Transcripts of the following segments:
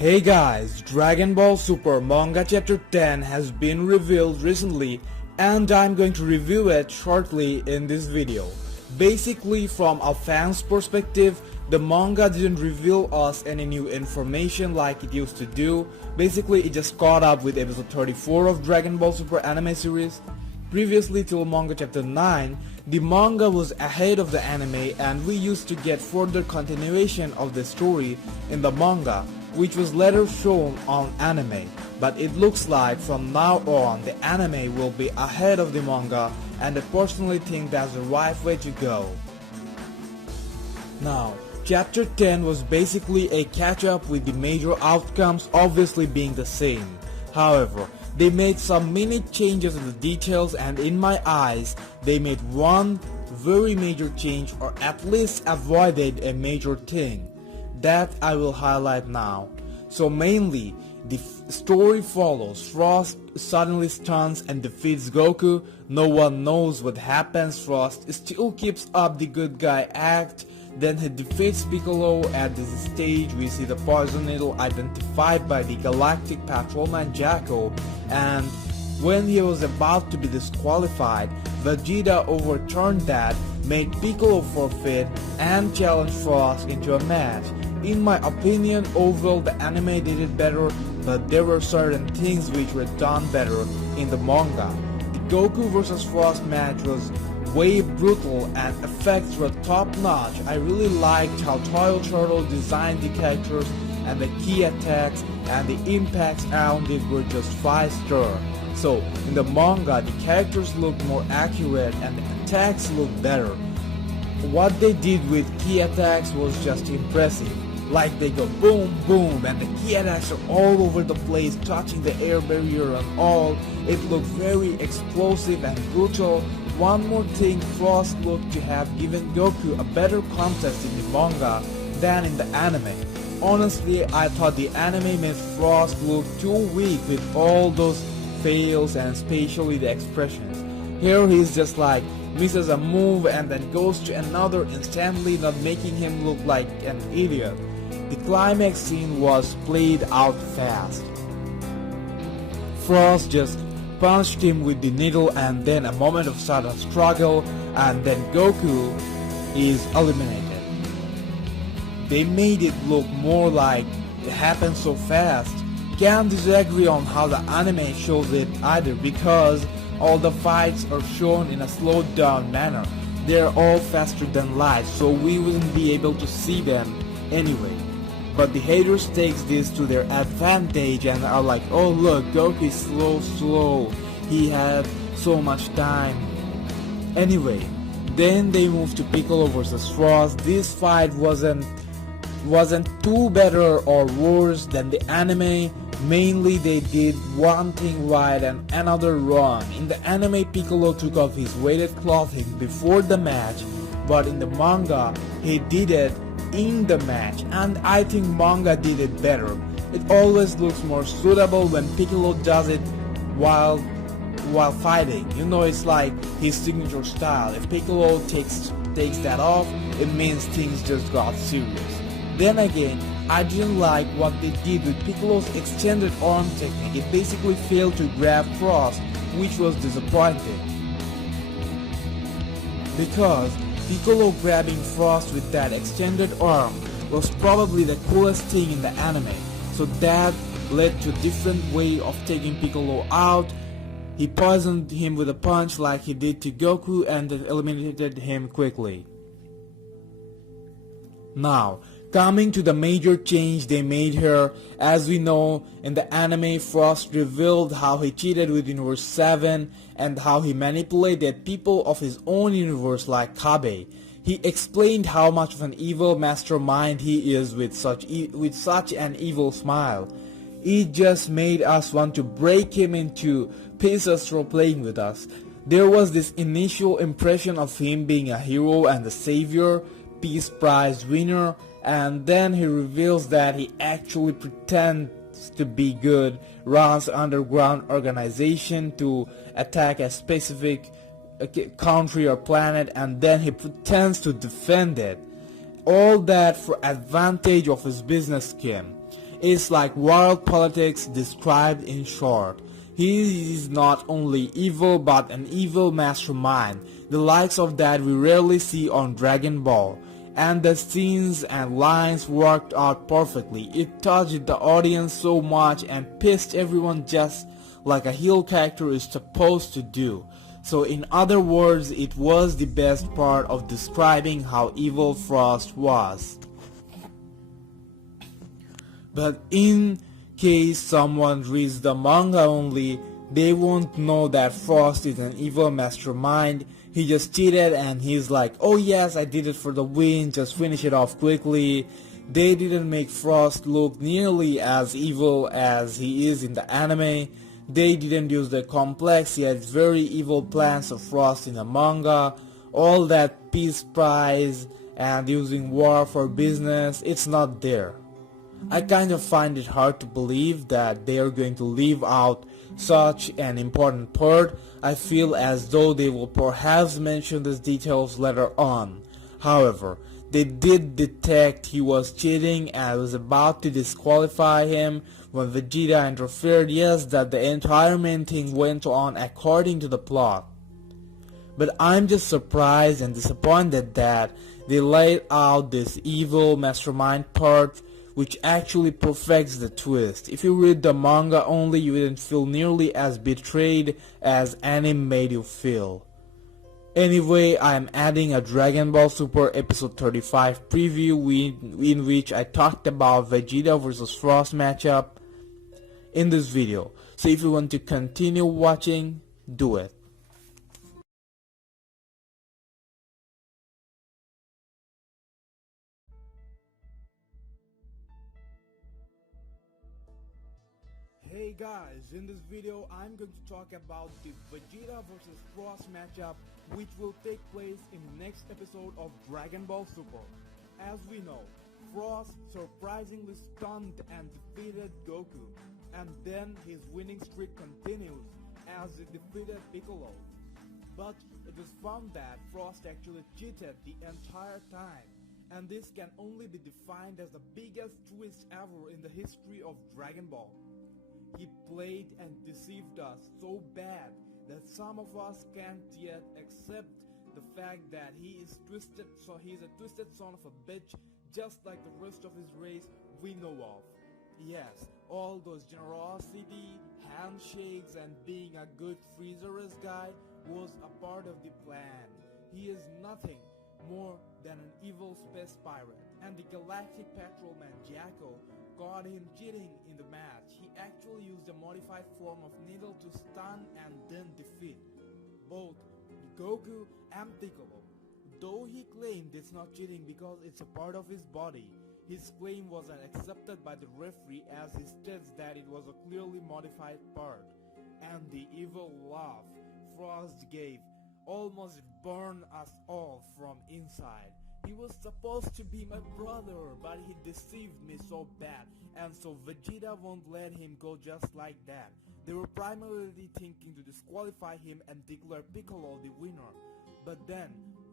Hey guys, Dragon Ball Super Manga Chapter 10 has been revealed recently and I'm going to review it shortly in this video. Basically, from a fan's perspective, the manga didn't reveal us any new information like it used to do. Basically, it just caught up with episode 34 of Dragon Ball Super anime series. Previously till manga chapter 9, the manga was ahead of the anime and we used to get further continuation of the story in the manga, which was later shown on anime. But it looks like from now on the anime will be ahead of the manga, and I personally think that's the right way to go. Now, chapter 10 was basically a catch-up with the major outcomes obviously being the same. However, they made some mini changes in the details, and in my eyes, they made one very major change, or at least avoided a major thing. That I will highlight now. So mainly, the story follows Frost suddenly stuns and defeats Goku. No one knows what happens. Frost still keeps up the good guy act. Then he defeats Piccolo. At this stage we see the poison needle identified by the galactic patrolman Jacko, and when he was about to be disqualified, Vegeta overturned that, made Piccolo forfeit, and challenged Frost into a match. In my opinion, overall the anime did it better, but there were certain things which were done better in the manga. The Goku vs Frost match was way brutal and effects were top notch. I really liked how Toyo Turtle designed the characters, and the key attacks and the impacts around it were just 5-star. So in the manga the characters looked more accurate and the attacks looked better. What they did with key attacks was just impressive. Like they go boom boom and the key attacks are all over the place, touching the air barrier and all. It looked very explosive and brutal. One more thing, Frost looked to have given Goku a better contest in the manga than in the anime. Honestly, I thought the anime made Frost look too weak with all those fails and especially the expressions. Here he's just like misses a move and then goes to another instantly, not making him look like an idiot. The climax scene was played out fast. Frost just punched him with the needle and then a moment of sudden struggle and then Goku is eliminated. They made it look more like it happened so fast. Can't disagree on how the anime shows it either, because all the fights are shown in a slowed down manner. They're all faster than light, so we wouldn't be able to see them anyway. But the haters takes this to their advantage and are like, oh look, Goku is slow, he had so much time. Anyway, then they moved to Piccolo vs Frost. This fight wasn't too better or worse than the anime. Mainly they did one thing right and another wrong. In the anime, Piccolo took off his weighted clothing before the match, but in the manga he did it in the match, and I think manga did it better. It always looks more suitable when Piccolo does it while fighting. You know, it's like his signature style. If Piccolo takes that off, it means things just got serious. Then again, I didn't like what they did with Piccolo's extended arm technique. It basically failed to grab Frost, which was disappointing. Because Piccolo grabbing Frost with that extended arm was probably the coolest thing in the anime. So that led to a different way of taking Piccolo out. He poisoned him with a punch like he did to Goku and then eliminated him quickly. Now, coming to the major change they made here, as we know, in the anime Frost revealed how he cheated with Universe 7 and how he manipulated people of his own universe like Kabe. He explained how much of an evil mastermind he is with such an evil smile. It just made us want to break him into pieces for playing with us. There was this initial impression of him being a hero and a savior, Peace Prize winner, and then he reveals that he actually pretends to be good, runs an underground organization to attack a specific country or planet, and then he pretends to defend it. All that for advantage of his business scheme. It's like world politics described in short. He is not only evil but an evil mastermind, the likes of that we rarely see on Dragon Ball. And the scenes and lines worked out perfectly. It touched the audience so much and pissed everyone just like a heel character is supposed to do. So in other words, it was the best part of describing how evil Frost was. But in case someone reads the manga only, they won't know that Frost is an evil mastermind. He just cheated and he's like, oh yes, I did it for the win, just finish it off quickly. They didn't make Frost look nearly as evil as he is in the anime. They didn't use the complex yet very evil plans of Frost in the manga. All that peace prize and using war for business, it's not there. I kind of find it hard to believe that they are going to leave out such an important part. I feel as though they will perhaps mention these details later on. However, they did detect he was cheating and was about to disqualify him when Vegeta interfered. Yes, that the entire main thing went on according to the plot. But I'm just surprised and disappointed that they laid out this evil mastermind part, which actually perfects the twist. If you read the manga only, you wouldn't feel nearly as betrayed as anime made you feel. Anyway, I am adding a Dragon Ball Super episode 35 preview in which I talked about Vegeta vs Frost matchup in this video. So if you want to continue watching, do it. Hey guys, in this video I'm going to talk about the Vegeta vs Frost matchup which will take place in the next episode of Dragon Ball Super. As we know, Frost surprisingly stunned and defeated Goku, and then his winning streak continues as he defeated Piccolo. But it was found that Frost actually cheated the entire time, and this can only be defined as the biggest twist ever in the history of Dragon Ball. He played and deceived us so bad that some of us can't yet accept the fact that he is twisted, so he's a twisted son of a bitch just like the rest of his race we know of. Yes, all those generosity, handshakes and being a good Freezer's guy was a part of the plan. He is nothing more than an evil space pirate, and the galactic patrolman Jacko caught him cheating in the match. He actually used a modified form of needle to stun and then defeat both Goku and Piccolo. Though he claimed it's not cheating because it's a part of his body, his claim wasn't accepted by the referee as he states that it was a clearly modified part. And the evil laugh Frost gave almost burned us all from inside. He was supposed to be my brother, but he deceived me so bad, and so Vegeta won't let him go just like that. They were primarily thinking to disqualify him and declare Piccolo the winner. But then,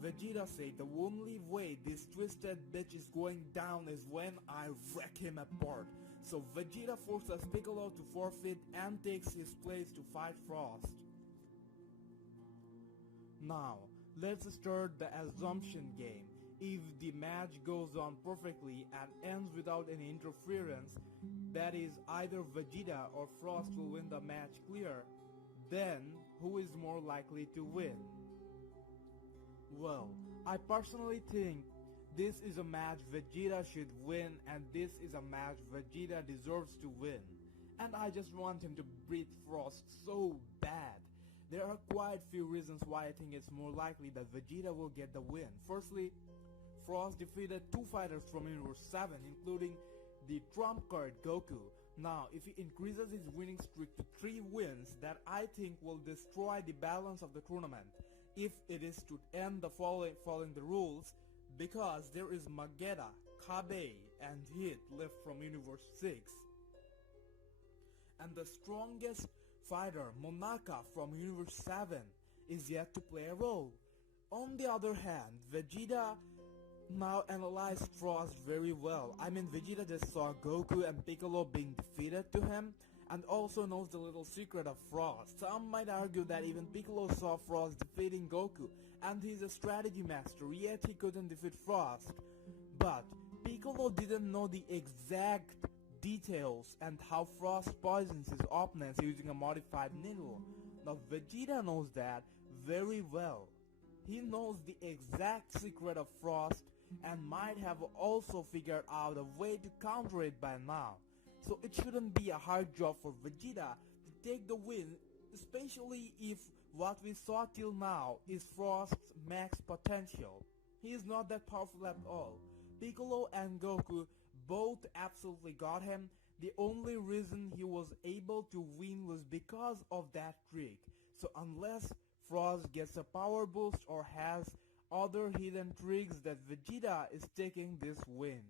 Vegeta said the only way this twisted bitch is going down is when I wreck him apart. So Vegeta forces Piccolo to forfeit and takes his place to fight Frost. Now, let's start the assumption game. If the match goes on perfectly and ends without any interference, that is either Vegeta or Frost will win the match clear, then who is more likely to win? Well, I personally think this is a match Vegeta should win, and this is a match Vegeta deserves to win. And I just want him to beat Frost so bad. There are quite few reasons why I think it's more likely that Vegeta will get the win. Firstly, Frost defeated 2 fighters from Universe 7, including the trump card Goku. Now, if he increases his winning streak to 3 wins, that I think will destroy the balance of the tournament, if it is to end the following the rules, because there is Mageda, Kabe, and Hit left from Universe 6. And the strongest fighter, Monaka from Universe 7, is yet to play a role. On the other hand, Vegeta Now analyze Frost very well. I mean, Vegeta just saw Goku and Piccolo being defeated to him, and also knows the little secret of Frost. Some might argue that even Piccolo saw Frost defeating Goku, and he's a strategy master, yet he couldn't defeat Frost. But Piccolo didn't know the exact details and how Frost poisons his opponents using a modified needle. Now Vegeta knows that very well. He knows the exact secret of Frost and might have also figured out a way to counter it by now. So it shouldn't be a hard job for Vegeta to take the win, especially if what we saw till now is Frost's max potential. He is not that powerful at all. Piccolo and Goku both absolutely got him. The only reason he was able to win was because of that trick. So unless Frost gets a power boost or has other hidden tricks, that Vegeta is taking this win.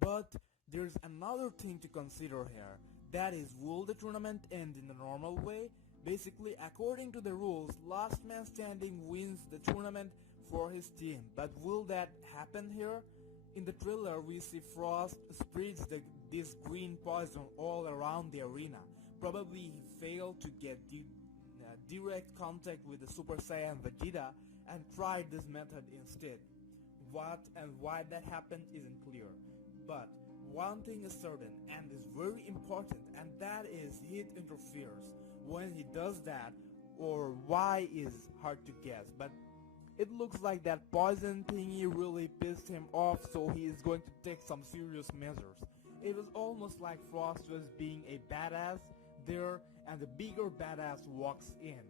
But there's another thing to consider here. That is, will the tournament end in the normal way? Basically, according to the rules, last man standing wins the tournament for his team. But will that happen here? In the trailer, we see Frost spreads this green poison all around the arena. Probably he failed to get direct contact with the Super Saiyan Vegeta and tried this method instead. What and why that happened isn't clear. But one thing is certain and is very important, and that is heat interferes. When he does that, or why, is hard to guess, but it looks like that poison thingy really pissed him off, so he is going to take some serious measures. It was almost like Frost was being a badass there, and the bigger badass walks in.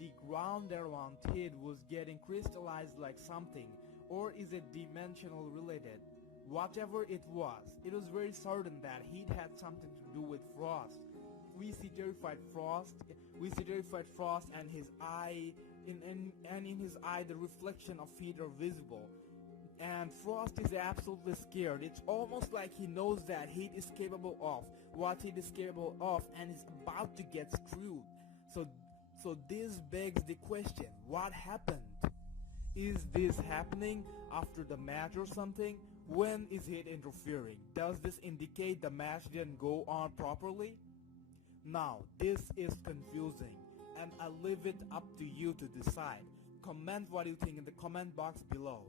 The ground around it was getting crystallized like something, or is it dimensional related? Whatever it was very certain that heat had something to do with Frost. We see terrified Frost and his eye, in his eye the reflection of heat are visible. And Frost is absolutely scared. It's almost like he knows that heat is capable of what heat is capable of and is about to get screwed. So this begs the question, what happened? Is this happening after the match or something? When is heat interfering? Does this indicate the match didn't go on properly? Now, this is confusing, and I leave it up to you to decide. Comment what you think in the comment box below.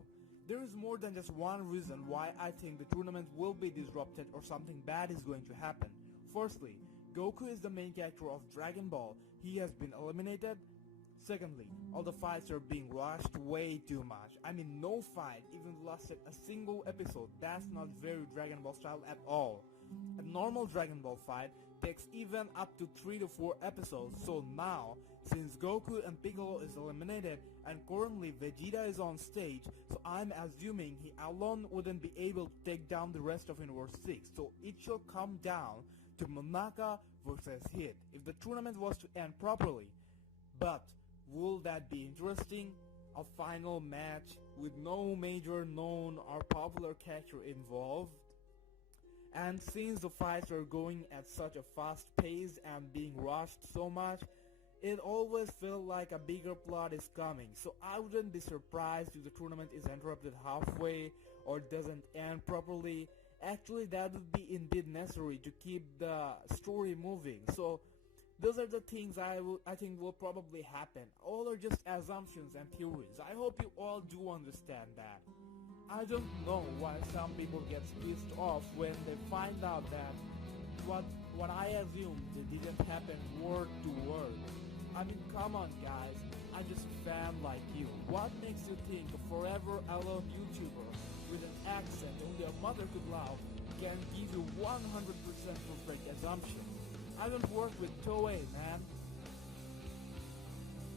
There is more than just one reason why I think the tournament will be disrupted or something bad is going to happen. Firstly, Goku is the main character of Dragon Ball. He has been eliminated. Secondly, all the fights are being rushed way too much. I mean, no fight even lasted a single episode. That's not very Dragon Ball style at all. A normal Dragon Ball fight takes even up to 3 to 4 episodes. So now, since Goku and Piccolo is eliminated and currently Vegeta is on stage, so I'm assuming he alone wouldn't be able to take down the rest of Universe 6. So it shall come down to Manga versus Hit if the tournament was to end properly. But will that be interesting? A final match with no major known or popular character involved? And since the fights are going at such a fast pace and being rushed so much, it always feels like a bigger plot is coming. So I wouldn't be surprised if the tournament is interrupted halfway or doesn't end properly. Actually, that would be indeed necessary to keep the story moving. So those are the things I think will probably happen. All are just assumptions and theories. I hope you all do understand that. I don't know why some people get pissed off when they find out that what I assumed didn't happen word to word. I mean, come on guys, I'm just a fan like you. What makes you think a forever alone YouTuber with an accent only a mother could love can give you 100% perfect assumption? I don't work with Toei, man.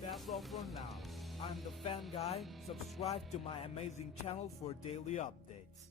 That's all for now. I'm the Fan Guy. Subscribe to my amazing channel for daily updates.